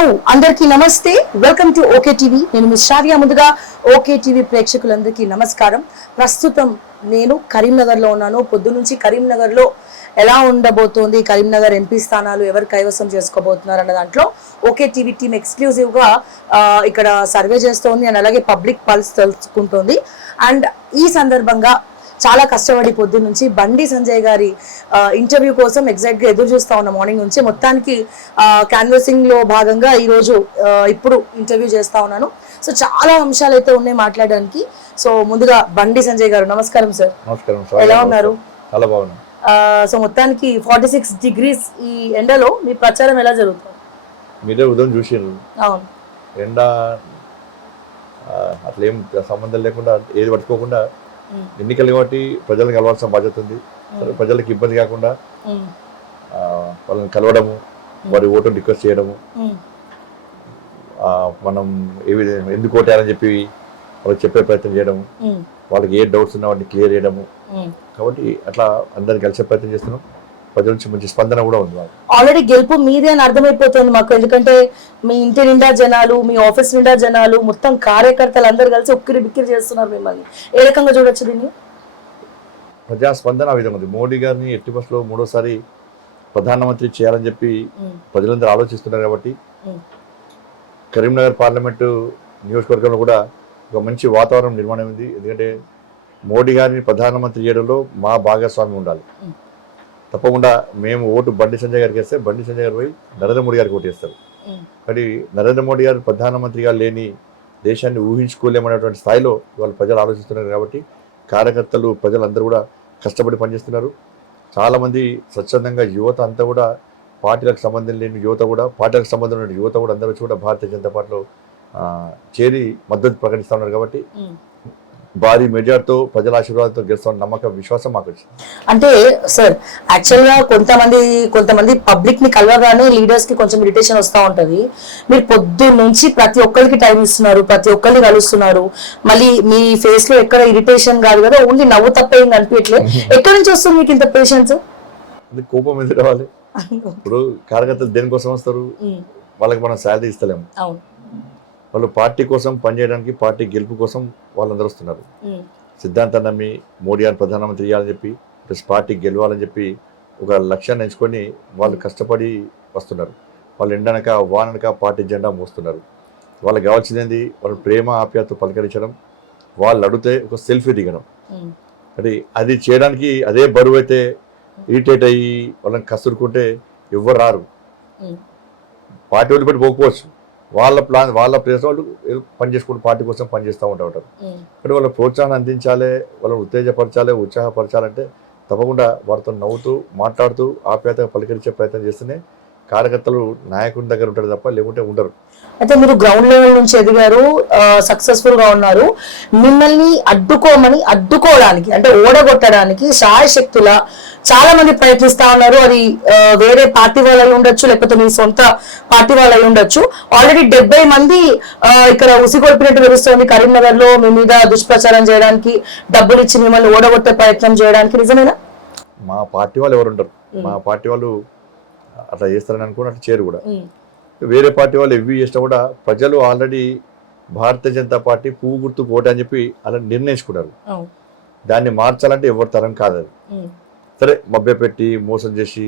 Hello అందరికీ నమస్తే, welcome to okay TV. నేను మిస్ శ్రావ్య. ముందుగా ఓకే టీవీ ప్రేక్షకులందరికీ నమస్కారం. ప్రస్తుతం నేను కరీంనగర్లో ఉన్నాను. పొద్దు నుంచి కరీంనగర్లో ఎలా ఉండబోతోంది, కరీంనగర్ ఎంపీ స్థానాలు ఎవరు కైవసం చేసుకోబోతున్నారు అన్న దాంట్లో ఓకే టీవీ టీమ్ ఎక్స్క్లూజివ్గా ఇక్కడ సర్వే చేస్తోంది అండ్ అలాగే పబ్లిక్ పల్స్ తెలుసుకుంటోంది. అండ్ ఈ సందర్భంగా చాలా కష్టపడి పొద్దు నుంచి బండి సంజయ్ గారి ఇంటర్వ్యూ కోసం ఎగ్జాక్ట్గా ఎదురు చూస్తూ ఉన్న మార్నింగ్ నుంచి. మొత్తానికి క్యాన్వసింగ్లో భాగంగా ఈరోజు ఇప్పుడు ఇంటర్వ్యూ చేస్తూ ఉన్నాను. సో చాలా అంశాలు అయితే ఉన్నాయి మాట్లాడడానికి. సో ముందుగా బండి సంజయ్ గారు నమస్కారం సార్. నమస్కారం. ఎలా ఉన్నారు? చాలా బాగున్నా. సో మొత్తానికి 46 degrees ఈ ఎండలో మీ ప్రచారం ఎలా జరుగుతుంది? మీరే ఉదయం చూసిండ్రు. అవును, ఎండ అట్లా ఏం సంబంధం లేకుండా ఏది పట్టుకోకుండా ఎన్నికలు కాబట్టి ప్రజలను కలవాల్సిన బాధ్యత ఉంది. ప్రజలకు ఇబ్బంది కాకుండా వాళ్ళని కలవడము, వారి ఓటును రిక్వెస్ట్ చేయడము, మనం ఏ విధంగా ఎందుకు ఓటారని చెప్పి వాళ్ళకి చెప్పే ప్రయత్నం చేయడము, వాళ్ళకి ఏ డౌట్స్ ఉన్నా వాటిని క్లియర్ చేయడము. కాబట్టి అట్లా అందరిని కలిసే ప్రయత్నం చేస్తున్నాం. ప్రజల నుంచి మంచి స్పందన కూడా ఉంది. ఆల్రెడీ గెలుపు మీదే అని అర్థమైపోతుంది మాకు. ఎందుకంటే మీ ఇంటి నిండా జనాలు, మీ ఆఫీస్ నిండా జనాలు, మొత్తం కార్యకర్తలు అందరు కలిసి ఉక్కిరి బిక్కిరి చేస్తున్నారు మిమ్మల్ని. ఏ రకంగా చూడొచ్చు దీన్ని? ప్రజా స్పందన ఆ విధంగా ఉంది. మోడీ గారిని ఎట్టి బస్సులో మూడోసారి ప్రధానమంత్రి చేయాలని చెప్పి ప్రజలందరూ ఆలోచిస్తున్నారు. కాబట్టి కరీంనగర్ పార్లమెంటు నియోజకవర్గంలో కూడా ఒక మంచి వాతావరణం నిర్మాణం ఉంది. ఎందుకంటే మోడీ గారిని ప్రధానమంత్రి చేయడంలో మా భాగస్వామ్యం ఉండాలి. తప్పకుండా మేము ఓటు బండి సంజయ్ గారికి వేస్తే బండి సంజయ్ గారు పోయి నరేంద్ర మోడీ గారికి ఓటు వేస్తారు. కానీ నరేంద్ర మోడీ గారు ప్రధానమంత్రిగా లేని దేశాన్ని ఊహించుకోలేమనేటువంటి స్థాయిలో వాళ్ళు ప్రజలు ఆలోచిస్తున్నారు. కాబట్టి కార్యకర్తలు, ప్రజలందరూ కూడా కష్టపడి పనిచేస్తున్నారు. చాలామంది స్వచ్ఛందంగా యువత అంతా కూడా, పార్టీలకు సంబంధం లేని యువత కూడా, పార్టీలకు సంబంధం ఉన్న యువత కూడా అందరూ వచ్చి కూడా భారతీయ జనతా పార్టీలో చేరి మద్దతు ప్రకటిస్తూ ఉన్నారు. కాబట్టి భారీ మెజార్టీతో ప్రజల ఆశీర్వాదంతో గెలుస్తామని నమ్మకం, విశ్వాసం మాకు వచ్చింది. అంటే సార్ యాక్చువల్గా కొంతమంది పబ్లిక్ ని కలవగానే లీడర్స్ కి కొంచెం ఇరిటేషన్ వస్తూ ఉంటది. మీరు పొద్దు నుంచి ప్రతి ఒక్కరికి టైం ఇస్తున్నారు, ప్రతి ఒక్కరిని కలుస్తున్నారు. మళ్ళీ మీ ఫేస్ లో ఎక్కడ ఇరిటేషన్ కాదు కదా, ఓన్లీ నవ్వు తప్ప ఏం కనిపించట్లేదు. ఎక్కడి నుంచి వస్తుంది మీకు ఇంత పేషెన్స్? కోపం ఎందుకు రావాలి? ఇప్పుడు కార్యకర్తలు దేనికోసం వస్తారు? వాళ్ళకి మనం శాలరీ ఇస్తలేము. వాళ్ళు పార్టీ కోసం పనిచేయడానికి, పార్టీ గెలుపు కోసం వాళ్ళందరూ వస్తున్నారు. సిద్ధాంతాన్ని నమ్మి మోడీ గారిని ప్రధానమంత్రి చేయాలని చెప్పి, ప్లస్ పార్టీ గెలవాలని చెప్పి ఒక లక్ష్యాన్ని ఎంచుకొని వాళ్ళు కష్టపడి వస్తున్నారు. వాళ్ళు ఎండనక వాననక పార్టీ జెండా మోస్తున్నారు. వాళ్ళకి కావాల్సింది ఏంది? వాళ్ళు ప్రేమ ఆప్యాయత పలకరించడం, వాళ్ళు అడిగితే ఒక సెల్ఫీ దిగడం. అంటే అది చేయడానికి అదే బరువు అయితే ఇరిటేట్ అయ్యి వాళ్ళని కసురుకుంటే ఎవ్వరు రారు. పార్టీ వాళ్ళు పెట్టి పోకపోవచ్చు, వాళ్ళ ప్లేస్ వాళ్ళు పని చేసుకుంటూ పార్టీ కోసం పనిచేస్తూ ఉంటారు. కానీ వాళ్ళ ప్రోత్సాహాన్ని అందించాలి, వాళ్ళని ఉత్తేజపరచాలి, ఉత్సాహపరచాలంటే తప్పకుండా వారితో నవ్వుతూ, మాట్లాడుతూ, ఆప్యాయతగా పలకరించే ప్రయత్నం చేస్తేనే కార్యకర్తలు నాయకుడి దగ్గర ఉంటారు తప్ప లేకుంటే ఉండరు. అయితే మీరు గ్రౌండ్ లెవెల్ నుంచి ఎదిగారు, సక్సెస్ఫుల్ గా ఉన్నారు. మిమ్మల్ని అడ్డుకోవడానికి అంటే ఓడగొట్టడానికి శాయశక్తుల చాలా మంది ప్రయత్నిస్తా ఉన్నారు. అది వేరే పార్టీ వాళ్ళు ఉండొచ్చు, లేకపోతే మీ సొంత పార్టీ వాళ్ళు ఉండొచ్చు. ఆల్రెడీ 70 మంది ఇక్కడ ఉసిగొల్పినట్టు తెలుస్తోంది కరీంనగర్ లో మీ మీద దుష్ప్రచారం చేయడానికి, డబ్బులు ఇచ్చి మిమ్మల్ని ఓడగొట్టే ప్రయత్నం చేయడానికి. నిజమేనా? మా పార్టీ వాళ్ళు ఎవరు ఉండరు. మా పార్టీ వాళ్ళు అట్లా చేస్తారని అనుకుని అట్లా చేయరు కూడా. వేరే పార్టీ వాళ్ళు ఎవ్వి చేసినా కూడా ప్రజలు ఆల్రెడీ భారతీయ జనతా పార్టీ పువ్వు గుర్తు ఓటు అని చెప్పి అలా నిర్ణయించుకున్నారు. దాన్ని మార్చాలంటే ఎవరి తరం కాదు అది. సరే, మభ్యపెట్టి మోసం చేసి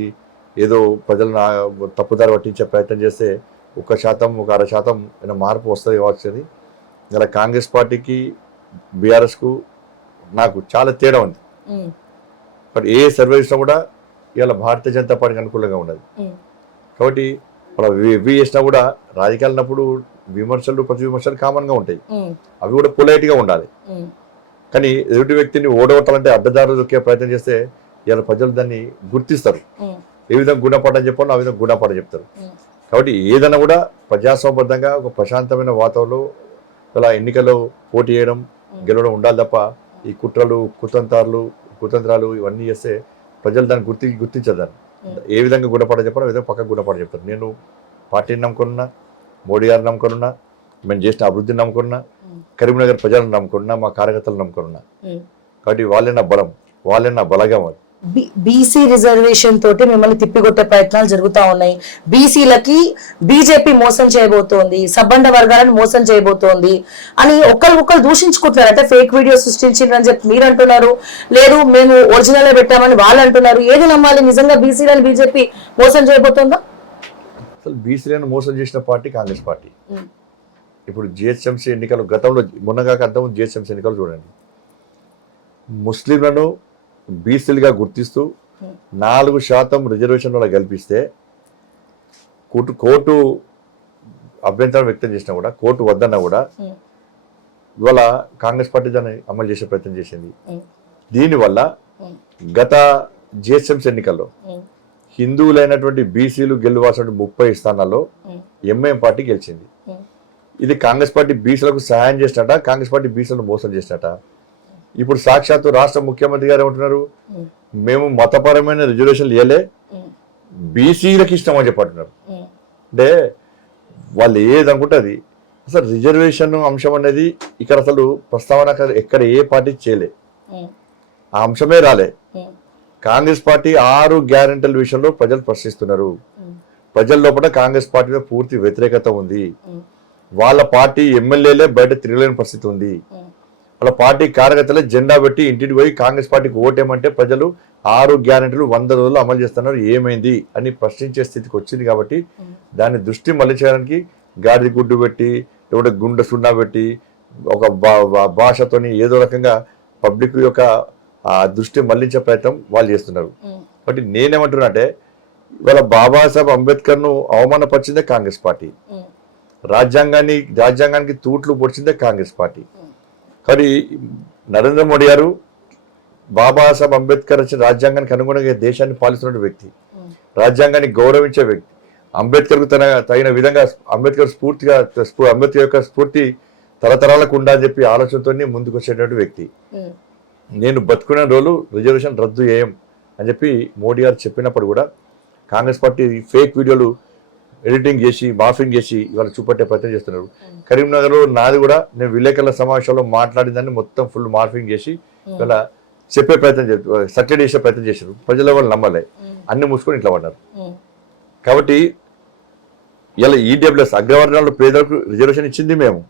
ఏదో ప్రజలను తప్పుదారి పట్టించే ప్రయత్నం చేస్తే 1%, 1.5% మార్పు వస్తుంది కావచ్చు. అది ఇలా కాంగ్రెస్ పార్టీకి, బీఆర్ఎస్కు నాకు చాలా తేడా ఉంది. బట్ ఏ సర్వే ఇచ్చినా కూడా ఇవాళ భారతీయ జనతా పార్టీకి అనుకూలంగా ఉన్నది. కాబట్టి మనం ఇవి చేసినా కూడా రాజకీయాలు ఉన్నప్పుడు విమర్శలు, ప్రతి విమర్శలు కామన్గా ఉంటాయి. అవి కూడా పొలైట్గా ఉండాలి. కానీ ఎదుటి వ్యక్తిని ఓడగొట్టాలంటే అడ్డదారులు దొక్కే ప్రయత్నం చేస్తే ఇవాళ ప్రజలు దాన్ని గుర్తిస్తారు. ఏ విధంగా గుణపాఠం చెప్పాలో ఆ విధంగా గుణపాఠం చెప్తారు. కాబట్టి ఏదైనా కూడా ప్రజాస్వామ్యబద్ధంగా ఒక ప్రశాంతమైన వాతావరణంలో ఇలా ఎన్నికల్లో పోటీ చేయడం, గెలవడం ఉండాలి తప్ప ఈ కుట్రలు, కుతంత్రాలు ఇవన్నీ చేస్తే ప్రజలు దాన్ని గుర్తించదాన్ని. ఏ విధంగా గుణపాఠం చెప్పాలో ఆ విధంగా పక్కకు గుణపాఠం చెప్తారు. నేను పార్టీని నమ్ముకున్నా, మోడీ గారిని నమ్ముకున్నా, మేము చేసిన అభివృద్ధిని నమ్ముకున్నా, కరీంనగర్ ప్రజలను నమ్ముకున్నా, మా కార్యకర్తలను నమ్ముకున్నా. కాబట్టి వాళ్ళే నా బలం, వాళ్ళే నా బలగం. బీసీ రిజర్వేషన్ తోటి మిమ్మల్ని తిప్పికొట్టే ప్రయత్నాలు జరుగుతా ఉన్నాయి. బీసీలకి బీజేపీ మోసం చేయబోతోంది, సబ్బండ వర్గాలను మోసం చేయబోతోంది అని ఒకరు దూషించుకుంటున్నారు. అంటే ఫేక్ వీడియో సృష్టించిందని చెప్పి మీరు అంటున్నారు, లేదు మేము ఒరిజినల్ పెట్టామని వాళ్ళు అంటున్నారు. ఏది నమ్మాలి? నిజంగా బీసీలను బీజేపీ మోసం చేయబోతోందా? అసలు బీసీలను మోసం చేసిన పార్టీ కాంగ్రెస్ పార్టీ. ఇప్పుడు జిహెచ్ఎంసీ ఎన్నికలు గతంలో మొన్నగాక అర్థం జిహెచ్ఎంసీ ఎన్నికలు చూడండి, ముస్లింలను బీసీలుగా గుర్తిస్తూ 4% రిజర్వేషన్ వల్ల కల్పిస్తే కోర్టు అభ్యంతరం వ్యక్తం చేసినా కూడా, కోర్టు వద్దన్నా కూడా ఇవాళ కాంగ్రెస్ పార్టీ దాన్ని అమలు చేసే ప్రయత్నం చేసింది. దీనివల్ల గత జిహెచ్ఎంసీ ఎన్నికల్లో హిందువులైనటువంటి బీసీలు గెలువాల్సిన 30 స్థానాల్లో ఎంఐఎం పార్టీ గెలిచింది. ఇది కాంగ్రెస్ పార్టీ బీసీలకు సహాయం చేసినట, కాంగ్రెస్ పార్టీ బీసీలను మోసం చేసినట. ఇప్పుడు సాక్షాత్తు రాష్ట్ర ముఖ్యమంత్రి గారు ఏమంటున్నారు, మేము మతపరమైన రిజర్వేషన్లు ఇవ్వలే, బీసీలకు ఇష్టం అని చెప్పంటున్నారు. అంటే వాళ్ళు ఏదనుకుంటుంది అసలు రిజర్వేషన్ అంశం అనేది ఇక్కడ అసలు ప్రస్తావన ఎక్కడ ఏ పార్టీ చేయలే, ఆ అంశమే రాలే. కాంగ్రెస్ పార్టీ 6 గ్యారెంటీల విషయంలో ప్రజలు ప్రశ్నిస్తున్నారు. ప్రజల లోపల కాంగ్రెస్ పార్టీ మీద పూర్తి వ్యతిరేకత ఉంది. వాళ్ళ పార్టీ ఎమ్మెల్యేలే బయట తిరగలేని పరిస్థితి ఉంది. వాళ్ళ పార్టీ కార్యకర్తలే జెండా పెట్టి ఇంటికి పోయి కాంగ్రెస్ పార్టీకి ఓటేమంటే ప్రజలు 6 గ్యారెంటీలు 100 రోజులు అమలు చేస్తున్నారు, ఏమైంది అని ప్రశ్నించే స్థితికి వచ్చింది. కాబట్టి దాన్ని దృష్టి మళ్లించడానికి గాడి గుడ్డు పెట్టి, లేకపోతే గుండె సున్నా పెట్టి, ఒక భాషతోని ఏదో రకంగా పబ్లిక్ యొక్క ఆ దృష్టి మళ్లించే ప్రయత్నం వాళ్ళు చేస్తున్నారు. కాబట్టి నేనేమంటున్నా అంటే ఇవాళ బాబాసాహెబ్ అంబేద్కర్ను అవమానపరిచిందే కాంగ్రెస్ పార్టీ, రాజ్యాంగానికి తూట్లు పొడిచిందే కాంగ్రెస్ పార్టీ. కానీ నరేంద్ర మోడీ గారు బాబాసాహెబ్ అంబేద్కర్ వచ్చిన రాజ్యాంగానికి అనుగుణంగా దేశాన్ని పాలిస్తున్న వ్యక్తి, రాజ్యాంగాన్ని గౌరవించే వ్యక్తి, అంబేద్కర్కు తగిన విధంగా అంబేద్కర్ యొక్క స్ఫూర్తి తరతరాలకు ఉండాలని చెప్పి ఆలోచనతో ముందుకు వచ్చేటువంటి వ్యక్తి. నేను బతుకునే రోజులు రిజర్వేషన్ రద్దు చేయం అని చెప్పి మోడీ గారు చెప్పినప్పుడు కూడా కాంగ్రెస్ పార్టీ ఫేక్ వీడియోలు ఎడిటింగ్ చేసి మార్ఫింగ్ చేసి ఇవాళ చూపెట్టే ప్రయత్నం చేస్తున్నారు. కరీంనగర్ నాది కూడా నేను విలేకరుల సమావేశంలో మాట్లాడిందని మొత్తం ఫుల్ మార్ఫింగ్ చేసి ఇవాళ చెప్పే ప్రయత్నం సక్సెడ్ చేసే ప్రయత్నం చేశారు. ప్రజల వాళ్ళు నమ్మలే, అన్ని మూసుకొని ఇంట్లో పడ్డారు. కాబట్టి ఇలా ఈడబ్ల్యూఎస్ అగ్రవర్ణాలు పేదలకు రిజర్వేషన్ ఇచ్చింది మేము,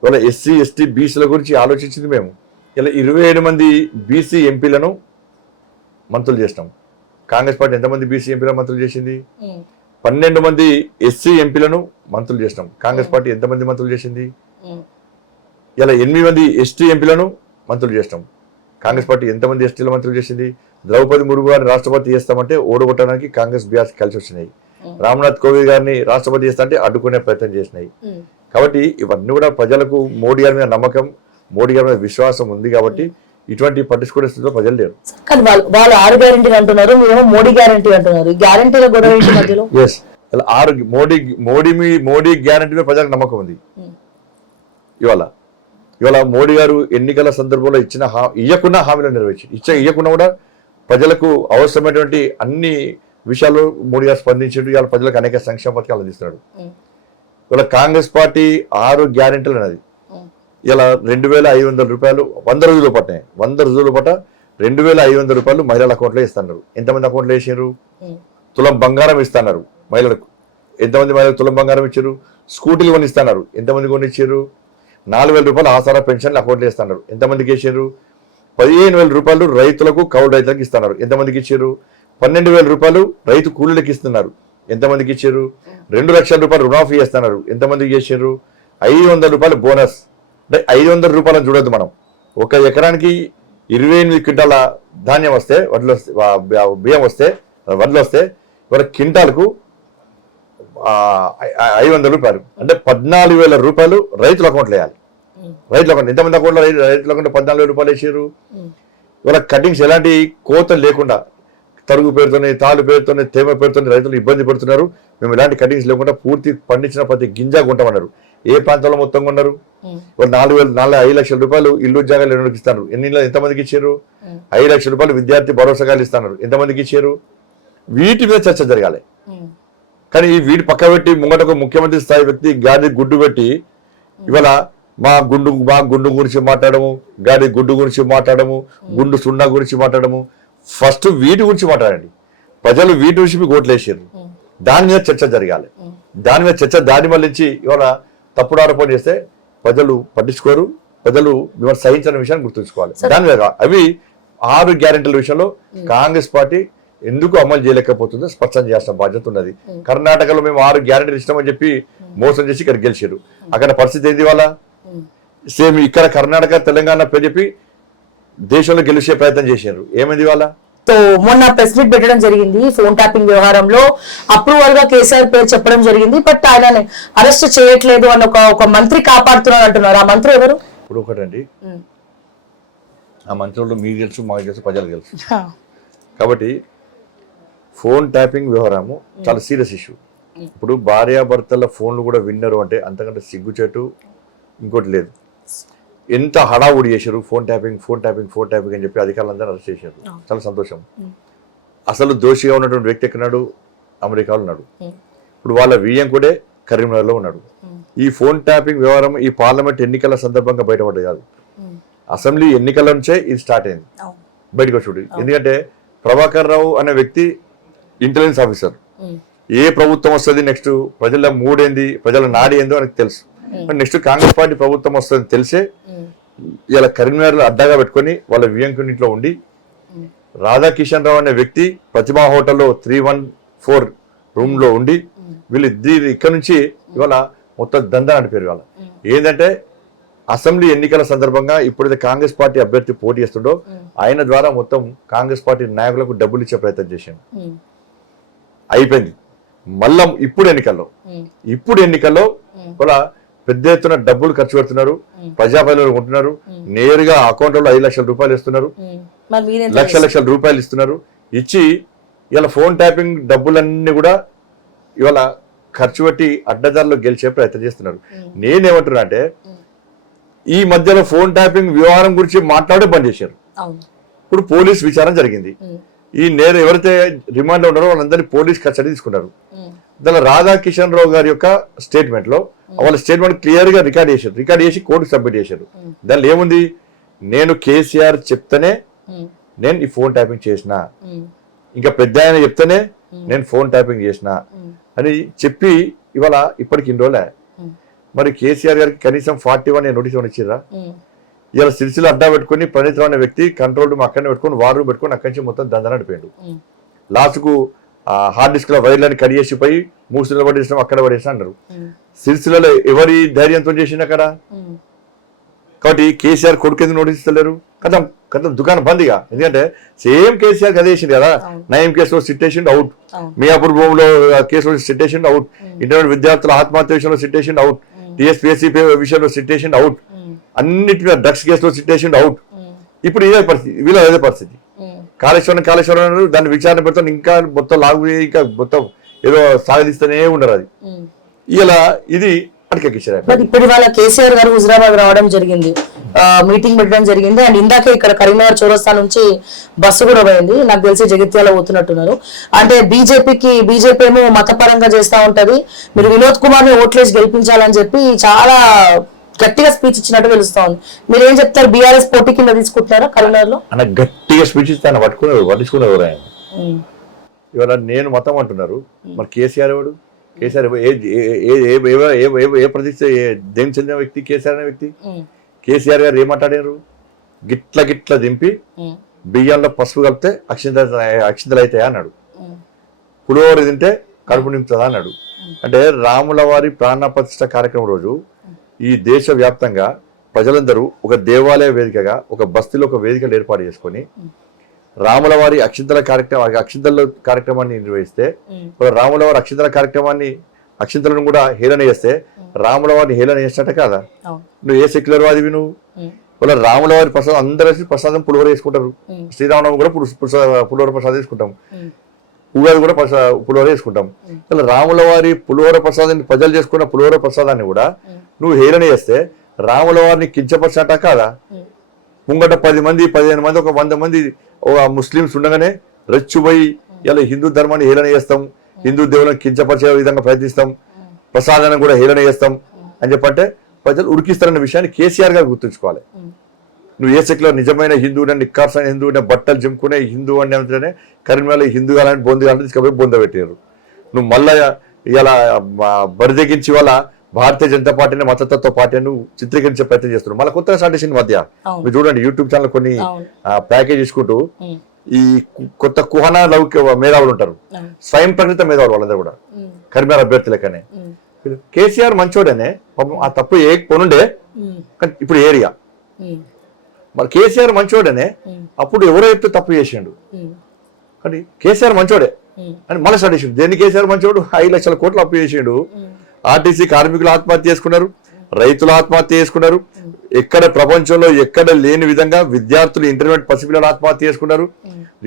ఇవాళ ఎస్సీ ఎస్టీ బీసీల గురించి ఆలోచించింది మేము. ఇలా 27 మంది బీసీ ఎంపీలను మంత్రులు చేసినాం. కాంగ్రెస్ పార్టీ ఎంతమంది బీసీ ఎంపీలను మంత్రులు చేసింది? 12 మంది ఎస్సీ ఎంపీలను మంత్రులు చేసినాం. కాంగ్రెస్ పార్టీ ఎంతమంది మంత్రులు చేసింది? ఇలా 8 మంది ఎస్టీ ఎంపీలను మంత్రులు చేసినాం. కాంగ్రెస్ పార్టీ ఎంతమంది ఎస్టీల మంత్రులు చేసింది? ద్రౌపది ముర్ము గారిని రాష్ట్రపతి చేస్తామంటే ఓడగొట్టడానికి కాంగ్రెస్ బీఆర్ఎస్ కలిసి వచ్చినాయి. రామ్నాథ్ కోవింద్ గారిని రాష్ట్రపతి చేస్తా అంటే అడ్డుకునే ప్రయత్నం చేసినాయి. కాబట్టి ఇవన్నీ కూడా ప్రజలకు మోడీ గారి మీద నమ్మకం, మోడీ గారి మీద విశ్వాసం ఉంది. కాబట్టి ఇటువంటి పట్టించుకునే స్థితిలో ప్రజలు లేరు. కానీ వాళ్ళు 6 గ్యారెంటీలు అంటున్నారు, మీరేమో మోడీ గ్యారెంటీ అంటున్నారు. గ్యారెంటీల గొడవ ఏంటి మధ్యలో? మోడీ గ్యారెంటీ మీద ప్రజలకు నమ్మకం ఉంది. ఇవాళ మోడీ గారు ఎన్నికల సందర్భంలో ఇయ్యకున్న హామీలను నెరవేర్చి ఇయ్యకున్నా కూడా ప్రజలకు అవసరమైనటువంటి అన్ని విషయాలు మోడీ గారు స్పందించాడు. ఇవాళ ప్రజలకు అనేక సంక్షేమ పథకాలు అందిస్తున్నాడు. ఇవాళ కాంగ్రెస్ పార్టీ 6 గ్యారెంటీలు అనేది ఇలా 2,500 రూపాయలు 100 రోజుల పట్టినాయి. 100 రోజుల పట్ట 2,500 రూపాయలు మహిళల అకౌంట్లో ఇస్తున్నారు. ఎంతమంది అకౌంట్లో వేసారు? తులం బంగారం ఇస్తున్నారు మహిళలకు. ఎంతమంది మహిళలకు తులం బంగారం ఇచ్చారు? స్కూటీలు కొని ఇస్తున్నారు. ఎంతమంది కొని ఇచ్చారు? 4,000 రూపాయలు ఆసరా పెన్షన్లు అకౌంట్లో ఇస్తున్నారు. ఎంతమందికి వేసారు? 15,000 రూపాయలు రైతులకు, కౌలు రైతులకు ఇస్తున్నారు. ఎంతమందికి ఇచ్చారు? 12,000 రూపాయలు రైతు కూలీలకు ఇస్తున్నారు. ఎంతమందికి ఇచ్చారు? 2 లక్షల రూపాయలు రుణాఫీ చేస్తున్నారు. ఎంతమందికి చేశారు? 500 రూపాయలు బోనస్. అంటే 500 రూపాయలను చూడొద్దు మనం. 1 ఎకరానికి 28 క్వింటాల ధాన్యం వస్తే, బియ్యం వస్తే, వడ్లు వస్తే ఇవాళ క్వింటాల్కు 500 రూపాయలు. అంటే 14,000 రూపాయలు రైతుల అకౌంట్లో వేయాలి. రైతుల అకౌంట్ ఎంతమంది అకౌంట్లో రైతుల అకౌంట్ 14,000 రూపాయలు వేసారు. ఇవాళ కటింగ్స్ ఎలాంటి కోతలు లేకుండా తరుగు పేరుతోనే, తాళ్ళు పేరుతోనే, తేమ పేరుతోనే రైతులు ఇబ్బంది పడుతున్నారు. మేము ఎలాంటి కటింగ్స్ లేకుండా పూర్తి పండించిన ప్రతి గింజ కొంటామన్నారు. ఏ ప్రాంతంలో మొత్తం కొన్నారు? 5 లక్షల రూపాయలు ఇల్లు ఉద్యోగాలు ఎన్నోకి ఇస్తారు. ఎంతమందికి ఇచ్చారు? 5 లక్షల రూపాయలు విద్యార్థి భరోసాగాలు ఇస్తున్నారు. ఎంతమందికి ఇచ్చారు? వీటి మీద చర్చ జరగాలి. కానీ వీటి పక్క పెట్టి ముంగటకు ముఖ్యమంత్రి స్థాయి వ్యక్తి గాడి గుడ్డు పెట్టి ఇవాళ మా గుండు గురించి మాట్లాడము, గాడి గుడ్డు గురించి మాట్లాడము, గుండు సున్నా గురించి మాట్లాడము, ఫస్ట్ వీటి గురించి మాట్లాడండి. ప్రజలు వీటి గురించి మీకు ఓట్లు వేసారు, దాని మీద చర్చ జరగాలి. దాని మీద చర్చ దాని మళ్ళీ ఇవాళ తప్పుడు ఆరోపణ చేస్తే ప్రజలు పట్టించుకోరు, ప్రజలు మిమ్మల్ని సహించిన విషయాన్ని గుర్తుంచుకోవాలి. దాని మీద అవి 6 గ్యారెంటీల విషయంలో కాంగ్రెస్ పార్టీ ఎందుకు అమలు చేయలేకపోతుందో స్పష్టం చేయాల్సిన బాధ్యత ఉన్నది. కర్ణాటకలో మేము 6 గ్యారెంటీలు ఇస్తామని చెప్పి మోసం చేసి ఇక్కడ గెలిచారు. అక్కడ పరిస్థితి ఏంది వాళ్ళ సేమ్ ఇక్కడ కర్ణాటక తెలంగాణ పేరు చెప్పి దేశంలో గెలిచే ప్రయత్నం చేశారు. ఏమైంది వాళ్ళ? సో మొన్న ప్రెస్ మీట్ పెట్టడం జరిగింది. ఫోన్ ట్యాపింగ్ వ్యవహారంలో అప్రూవల్ గా కేసీఆర్ పేరు చెప్పడం జరిగింది. బట్ ఆయన అరెస్ట్ చేయట్లేదు అని ఒక మంత్రి కాపాడుతున్నారు అంటున్నారు. ఆ మంత్రి ఎవరు? ఇప్పుడు ఒకటండి, ఆ మంత్రులు మీకు తెలుసు, మాకు తెలుసు, ప్రజలకు తెలుసు. కాబట్టి ఫోన్ ట్యాపింగ్ వ్యవహారము చాలా సీరియస్ ఇష్యూ. ఇప్పుడు భార్యాభర్తల ఫోన్లు కూడా విన్నరు అంటే అంతకంటే సిగ్గుచేటు ఇంకోటి లేదు. ఎంత హడావుడి చేశారు, phone tapping phone tapping phone tapping అని చెప్పి అధికారులందరూ అరెస్ట్ చేశారు. చాలా సంతోషం. అసలు దోషిగా ఉన్నటువంటి వ్యక్తి ఎక్కడున్నాడు? అమెరికాలో ఉన్నాడు. ఇప్పుడు వాళ్ళ వియ్యం కూడా కరీంనగర్లో ఉన్నాడు. ఈ ఫోన్ ట్యాపింగ్ వ్యవహారం ఈ పార్లమెంట్ ఎన్నికల సందర్భంగా బయటపడ్డది కాదు, అసెంబ్లీ ఎన్నికల నుంచే ఇది స్టార్ట్ అయింది, బయటకు వచ్చి. ఎందుకంటే ప్రభాకర్ రావు అనే వ్యక్తి ఇంటెలిజెన్స్ ఆఫీసర్. ఏ ప్రభుత్వం వస్తుంది నెక్స్ట్, ప్రజల మూడేంది, ప్రజల నాడి ఏందో అని తెలుసు. నెక్స్ట్ కాంగ్రెస్ పార్టీ ప్రభుత్వం వస్తుంది తెలిసే ఇలా కరీంనగర్లో అడ్డాగా పెట్టుకొని వాళ్ళ వియంకునింట్లో ఉండి రాధాకిషన్ రావు అనే వ్యక్తి ప్రతిమా హోటల్లో 314 రూమ్ లో ఉండి వీళ్ళిద్దరు ఇక్కడ నుంచి ఇవాళ మొత్తం దందా నడిపారు. ఇవాళ ఏంటంటే అసెంబ్లీ ఎన్నికల సందర్భంగా ఇప్పుడైతే కాంగ్రెస్ పార్టీ అభ్యర్థి పోటీ చేస్తుండో ఆయన ద్వారా మొత్తం కాంగ్రెస్ పార్టీ నాయకులకు డబ్బులు ఇచ్చే ప్రయత్నం చేశాను. అయిపోయింది. మళ్ళా ఇప్పుడు ఎన్నికల్లో ఇలా పెద్ద ఎత్తున డబ్బులు ఖర్చు పెడుతున్నారు, ప్రజాప్రతినిధులు ఉంటున్నారు, నేరుగా అకౌంట్లో 5 లక్షల రూపాయలు ఇస్తున్నారు, లక్షల రూపాయలు ఇస్తున్నారు. ఇచ్చి ఇలా ఫోన్ ట్యాపింగ్ డబ్బులన్నీ కూడా ఇవాళ ఖర్చు పెట్టి అడ్డదారులు గెలిచే ప్రయత్నం చేస్తున్నారు. నేనేమంటున్నా అంటే ఈ మధ్యలో ఫోన్ ట్యాపింగ్ వ్యవహారం గురించి మాట్లాడే బంద్ చేశారు. ఇప్పుడు పోలీస్ విచారణ జరిగింది. ఈ నేరు ఎవరైతే రిమాండ్ లో ఉన్నారో వాళ్ళందరినీ పోలీస్ కస్టడీ తీసుకున్నారు. దానిలో రాధాకిషన్ రావు గారి యొక్క స్టేట్మెంట్ లో వాళ్ళ స్టేట్మెంట్ క్లియర్ గా రికార్డ్ చేసి కోర్టుకు సబ్మిట్ చేశారు. దానిలో ఏముంది, నేను కేసీఆర్ చెప్తేనే నేను ఈ ఫోన్ ట్యాపింగ్ చేసిన, ఇంకా పెద్ద ఆయన చెప్తేనే నేను ఫోన్ ట్యాపింగ్ చేసిన అని చెప్పి ఇవాళ ఇప్పటికి ఇన్ని రోజులే. మరి కేసీఆర్ గారికి కనీసం 41 నోటీస్ ఇచ్చిర్రా? ఇలా సిరిసిల్ల అడ్డా పెట్టుకుని ప్రణీత్ రావు అనే వ్యక్తి కంట్రోల్ రూమ్ అక్కడనే పెట్టుకుని వారు పెట్టుకుని అక్కడి నుంచి మొత్తం దందా నడిపోయాడు. లాస్ట్ కు హార్డ్ డిస్క్ లో వైర్లని కట్ చేసి పోయి మూసిలో పడేసినాం, అక్కడ పడేసిన అన్నారు. సిరిసిల్లలో ఎవరి ధైర్యంతో చేసింది అక్కడ? కాబట్టి కేసీఆర్ కొడుకు ఎందుకు నోటీస్ ఇస్తలేరు? కథం దుకాణం బందిగా. ఎందుకంటే సేమ్ కేసీఆర్ అదే చేసింది కదా. నయం కేసులో సిట్టేషన్ అవుట్, మియాపూర్ భూమిలో కేసులో సిట్టేషన్ అవుట్, ఇంటర్మీడియట్ విద్యార్థుల ఆత్మహత్య విషయంలో సిట్టేషన్ అవుట్, టీఎస్పీఎస్సీ విషయంలో సిట్టేషన్ అవుట్, అన్నిటి మీద డ్రగ్స్ కేసులో సిట్టేషన్ అవుట్. ఇప్పుడు ఇదే పరిస్థితి, వీళ్ళ అదే పరిస్థితి. కాళేశ్వరం దాన్ని విచారణ పెడతాను, ఇంకా మొత్తం లాగు, ఇంకా మొత్తం ఏదో సాగదీస్తూనే ఉండరు. అది ఇలా ఇది ఇప్పుడు వాళ్ళ కేసీఆర్ గారు హుజరాబాద్ రావడం జరిగింది, మీటింగ్ పెట్టడం జరిగింది. అండ్ ఇందాకే ఇక్కడ కరీంనగర్ చౌరస్తా నుంచి బస్సు కూడా పోయింది, నాకు తెలిసి జగిత్యాల పోతున్నట్టున్నారు. అంటే బీజేపీ ఏమో మతపరంగా చేస్తా ఉంటది, మీరు వినోద్ కుమార్ ని ఓట్లేసి గెలిపించాలని చెప్పి చాలా గట్టిగా స్పీచ్ ఇచ్చినట్టు తెలుస్తా ఉంది. మీరు ఏం చెప్తారు? బీఆర్ఎస్ పోటీ కింద తీసుకుంటున్నారా కరీంనగర్ లో? గట్టిగా స్పీచ్ ఇస్తాను, పట్టించుకున్నారు ఆయన. ఇవాళ నేను మతం అంటున్నారు, మరి కేసీఆర్ ఎవడు? కేసీఆర్ ఏ ప్రతిష్ట దేనికి చెందిన వ్యక్తి కేసీఆర్ అనే వ్యక్తి? కేసీఆర్ గారు ఏమాట్లాడారు? గిట్ల దింపి బియ్యంలో పసుపు కలిపితే అక్షింతలు అవుతాయా అన్నాడు. పులిహోర తింటే కడుపు నింపుతుందా అన్నాడు. అంటే రాముల వారి ప్రాణ ప్రతిష్ఠ కార్యక్రమం రోజు ఈ దేశ వ్యాప్తంగా ప్రజలందరూ ఒక దేవాలయ వేదికగా ఒక బస్తీలో ఒక వేదికలు ఏర్పాటు చేసుకొని రాముల వారి అక్షింతల కార్యక్రమాన్ని నిర్వహిస్తే, రాముల వారి అక్షింతలను కూడా హేళన చేస్తే రాముల వారిని హేళన చేసినట్ట కాదా? నువ్వు ఏ సెక్యులర్ వాదివి? నువ్వు ఇలా రాముల వారి ప్రసాదం అందరూ ప్రసాదం పులిహోర వేసుకుంటారు, శ్రీరామనవమి కూడా పులిహోర ప్రసాదం వేసుకుంటాం, ఉగాది కూడా పులిహోర వేసుకుంటాం. ఇలా రాముల వారి పులిహోర ప్రసాదాన్ని ప్రజలు చేసుకున్న పులిహోర ప్రసాదాన్ని కూడా నువ్వు హేళన చేస్తే రాముల వారిని కించపరిచినట్ట కాదా? ముంగట 10 మంది 15 మంది ఒక 100 మంది ఒక ముస్లింస్ ఉండగానే రెచ్చుపోయి ఇలా హిందూ ధర్మాన్ని హేళన చేస్తాం, హిందూ దేవులను కించపరిచే విధంగా ప్రయత్నిస్తాం, ప్రసాదాన్ని కూడా హేళన చేస్తాం అని చెప్పంటే ప్రజలు ఉడికిస్తారన్న విషయాన్ని కేసీఆర్ గారు గుర్తుంచుకోవాలి. నువ్వు ఏ సెక్యులర్ నిజమైన హిందువునే నిక్కార్సైన హిందువునే బట్టలు చింపుకునే హిందూ అని అంటేనే కరీంనగర్లో హిందూ కాలని బొందు కాలని తీసుకుపోయి బొంద పెట్టారు. నువ్వు మళ్ళా ఇలా బరిదెగించి వాళ్ళ భారతీయ జనతా పార్టీని మతతత్వ పార్టీ నువ్వు చిత్రీకరించే ప్రయత్నం చేస్తున్నావు. మళ్ళీ కొత్తగా స్టార్ట్ చేసిన మధ్య మీరు చూడండి యూట్యూబ్ ఛానల్ కొన్ని ప్యాకేజ్ తీసుకుంటూ ఈ కొత్త కుహనా లౌకిక మేధావులు ఉంటారు, స్వయం ప్రకృత మేధావులు వాళ్ళందరూ కూడా కరీంనగర్ అభ్యర్థులకనే. కేసీఆర్ మంచోడనే ఆ తప్పు ఏ కొనుండే ఇప్పుడు ఏరియా మరి కేసీఆర్ మంచోడనే అప్పుడు ఎవరో చెప్తే తప్పు చేసిండు కానీ కేసీఆర్ మంచోడే అని మళ్ళీ స్టార్ట్ చేసిండు. దేన్ని కేసీఆర్ మంచోడు 5 లక్షల కోట్లు అప్పు చేసిండు. ఆర్టీసీ కార్మికులు ఆత్మహత్య చేసుకున్నారు, రైతులు ఆత్మహత్య చేసుకున్నారు, ఎక్కడ ప్రపంచంలో ఎక్కడ లేని విధంగా విద్యార్థులు ఇంటర్మీడియట్ పసిపిల్లలు ఆత్మహత్య చేసుకున్నారు,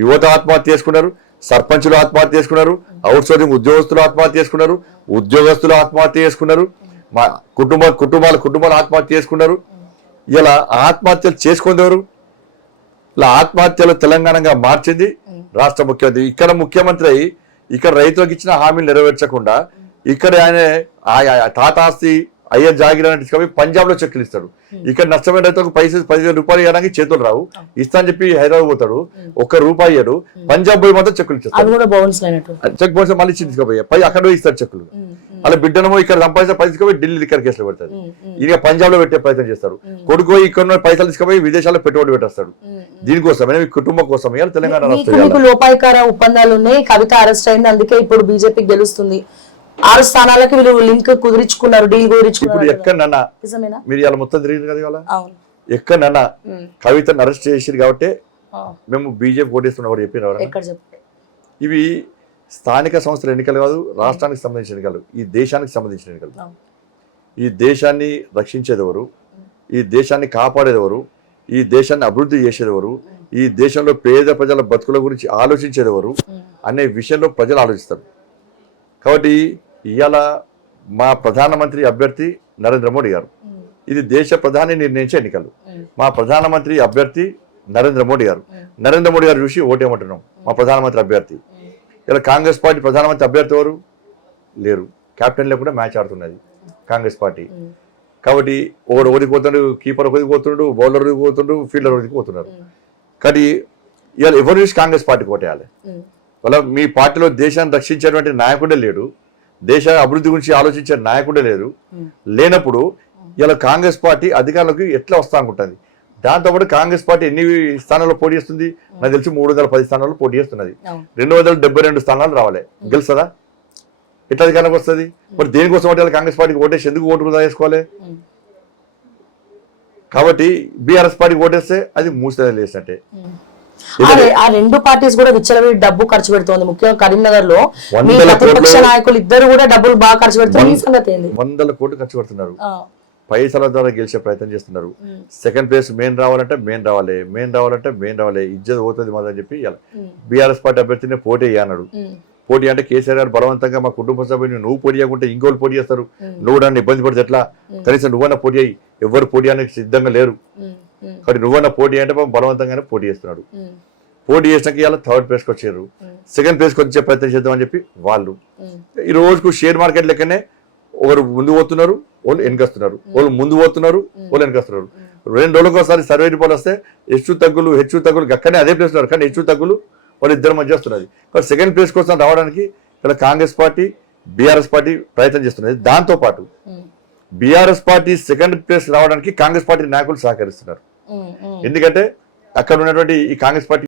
యువత ఆత్మహత్య చేసుకున్నారు, సర్పంచులు ఆత్మహత్య చేసుకున్నారు, అవుట్ సోర్సింగ్ ఉద్యోగస్తులు ఆత్మహత్య చేసుకున్నారు, ఉద్యోగస్తులు ఆత్మహత్య చేసుకున్నారు, మా కుటుంబాలు ఆత్మహత్య చేసుకున్నారు. ఇలా ఆత్మహత్యలు చేసుకునేవారు ఇలా ఆత్మహత్యలు తెలంగాణగా మార్చింది రాష్ట్ర ముఖ్యమంత్రి. ఇక్కడ ముఖ్యమంత్రి అయి ఇక్కడ రైతులకు ఇచ్చిన హామీలు నెరవేర్చకుండా ఇక్కడ ఆయన తాతాస్తి అయ్యే జాగిరాన్ని తీసుకొని పంజాబ్ లో చెక్కులు ఇస్తాడు. ఇక్కడ నష్టమైన రైతులకు 10,000 రూపాయలు ఇవ్వడానికి చేతులు రావు, ఇస్తా అని చెప్పి హైదరాబాద్ పోతాడు, ₹1 ఇయ్యడు, పంజాబ్ పోయి మాత్రం చెక్కులు ఇచ్చేస్తాడు. చెక్ బౌన్స్ మళ్ళీ తీసుకుపోయి అక్కడ పోయి ఇస్తాడు చెక్కులు. అలా బిడ్డనమో ఇక్కడ సంపాదించిన పైసలు తీసుకుపోయి ఢిల్లీ లిక్కర్ కేసులో పెడతాడు. ఇక పంజాబ్ లో పెట్టే ప్రయత్నం చేస్తారు. కొడుకు ఇక్కడ పైసలు తీసుకుపోయి విదేశాల్లో పెట్టుబడి పెట్టేస్తాడు. దీనికోసమే మీ కుటుంబం కోసం తెలంగాణ రాష్ట్రం లోపాయికార ఒప్పందాలు ఉన్నాయి. కవిత అరెస్ట్ అయింది, అందుకే ఇప్పుడు బీజేపీ గెలుస్తుంది. 6 స్థానాలకు వీళ్ళు లింక్ కుదిరించుకున్నారు, డీల్ కుదిరించుకున్నారు. ఇప్పుడు ఎక్కడన్నా మీరు ఇలా మొత్తం తిరిగింది కదా, ఎక్కడన్నా కవితను అరెస్ట్ చేసిరు కాబట్టి మేము బీజేపీ ఓటేస్తున్నాం ఎవరు చెప్పిన. ఇవి స్థానిక సంస్థల ఎన్నికలు కాదు, రాష్ట్రానికి సంబంధించిన ఎన్నికలు, ఈ దేశానికి సంబంధించిన ఎన్నికలు. ఈ దేశాన్ని రక్షించేదెవరు, ఈ దేశాన్ని కాపాడేదెవరు, ఈ దేశాన్ని అభివృద్ధి చేసేదెవరు, ఈ దేశంలో పేద ప్రజల బతుకుల గురించి ఆలోచించేదెవరు అనే విషయంలో ప్రజలు ఆలోచిస్తారు. కాబట్టి ఇవాళ మా ప్రధానమంత్రి అభ్యర్థి నరేంద్ర మోడీ గారు, ఇది దేశ ప్రధాని నిర్ణయించే ఎన్నికలు. మా ప్రధానమంత్రి అభ్యర్థి నరేంద్ర మోడీ గారు. నరేంద్ర మోడీ గారు చూసి ఓటేమంటున్నాం మా ప్రధానమంత్రి అభ్యర్థి. ఇలా కాంగ్రెస్ పార్టీ ప్రధానమంత్రి అభ్యర్థి ఎవరు లేరు, కెప్టెన్ లేకుండా మ్యాచ్ ఆడుతున్నది కాంగ్రెస్ పార్టీ. కాబట్టి ఒకడు ఒదిగిపోతుండు, కీపర్ ఒదిగిపోతుండు, బౌలర్ ఒదిగిపోతుండు, ఫీల్డర్ ఒదిగిపోతున్నారు. కానీ ఇవాళ ఎవరు చూసి కాంగ్రెస్ పార్టీకి ఓటేయాలి? వాళ్ళ మీ పార్టీలో దేశాన్ని రక్షించేటువంటి నాయకుడే లేడు, దేశ అభివృద్ధి గురించి ఆలోచించే నాయకుడే లేదు. లేనప్పుడు ఇలా కాంగ్రెస్ పార్టీ అధికారులకు ఎట్లా వస్తా అనుకుంటుంది? దాంతోపాటు కాంగ్రెస్ పార్టీ ఎన్ని స్థానాల్లో పోటీ చేస్తుంది? నాకు తెలిసి 310 స్థానాల్లో పోటీ చేస్తున్నది. 272 స్థానాలు రావాలి, గెలుస్తుందా? ఎట్లా అధికారంలోకి వస్తుంది? మరి దేనికోసం ఓటే కాంగ్రెస్ పార్టీకి ఓటేసి ఎందుకు ఓటు వృధా చేసుకోవాలి? కాబట్టి బీఆర్ఎస్ పార్టీకి ఓటేస్తే అది మూసేది లేసినట్టే. ఆ రెండు పార్టీస్ కూడా విచ్చలవిడి డబ్బు ఖర్చు పెడుతోంది. ముఖ్యంగా కరీంనగర్ లో ప్రతిపక్ష నాయకులు ఇద్దరు కూడా డబ్బులు బాగా ఖర్చు పెడుతున్నారు. 100 కోట్లు ఖర్చు పెడుతున్నారు, పైసల ద్వారా గెలిచే ప్రయత్నం చేస్తున్నారు. సెకండ్ ప్లేస్ మెయిన్ రావాలంటే మెయిన్ రావాలి, ఇజ్జత్ పోతుంది మాదని చెప్పి బీఆర్ఎస్ పార్టీ అభ్యర్థిని పోటీ అన్నాడు. పోటీ అంటే కేసీఆర్ గారు బలవంతంగా మా కుటుంబ సభ్యుని నువ్వు పోటీ చేయకుంటే ఇంకోళ్ళు పోటీ చేస్తారు, నువ్వు నన్ను ఇబ్బంది పడితే ఎట్లా, కనీసం నువ్వన్నా పోటీ అయ్యి, ఎవరు పోటీ అనేది సిద్ధంగా లేరు. కాబట్టి నువ్వన్నా పోటీ అంటే బలవంతంగానే పోటీ చేస్తున్నాడు. పోటీ చేసినాక ఇలా 3rd ప్లేస్కి వచ్చారు. 2nd ప్లేస్కి వచ్చే ప్రయత్నం చేద్దామని చెప్పి వాళ్ళు ఈ రోజుకు షేర్ మార్కెట్ లెక్కనే ఒకరు ముందు పోతున్నారు, వాళ్ళు వెనకొస్తున్నారు, వాళ్ళు ముందు పోతున్నారు, వాళ్ళు వెనకొస్తున్నారు. 2 రోజులకు ఒకసారి సర్వే రిపోర్ట్ వస్తే హెచ్చు తగ్గులు అక్కడనే అదే ప్లేస్ ఉన్నారు, కానీ హెచ్చు తగ్గులు వాళ్ళు ఇద్దరు మధ్య వస్తున్నది. కాబట్టి 2nd ప్లేస్ కోసం రావడానికి ఇక్కడ కాంగ్రెస్ పార్టీ బీఆర్ఎస్ పార్టీ ప్రయత్నం చేస్తున్నది. దాంతోపాటు బీఆర్ఎస్ పార్టీ 2nd ప్లేస్ రావడానికి కాంగ్రెస్ పార్టీ నాయకులు సహకరిస్తున్నారు. ఎందుకంటే అక్కడ ఉన్నటువంటి ఈ కాంగ్రెస్ పార్టీ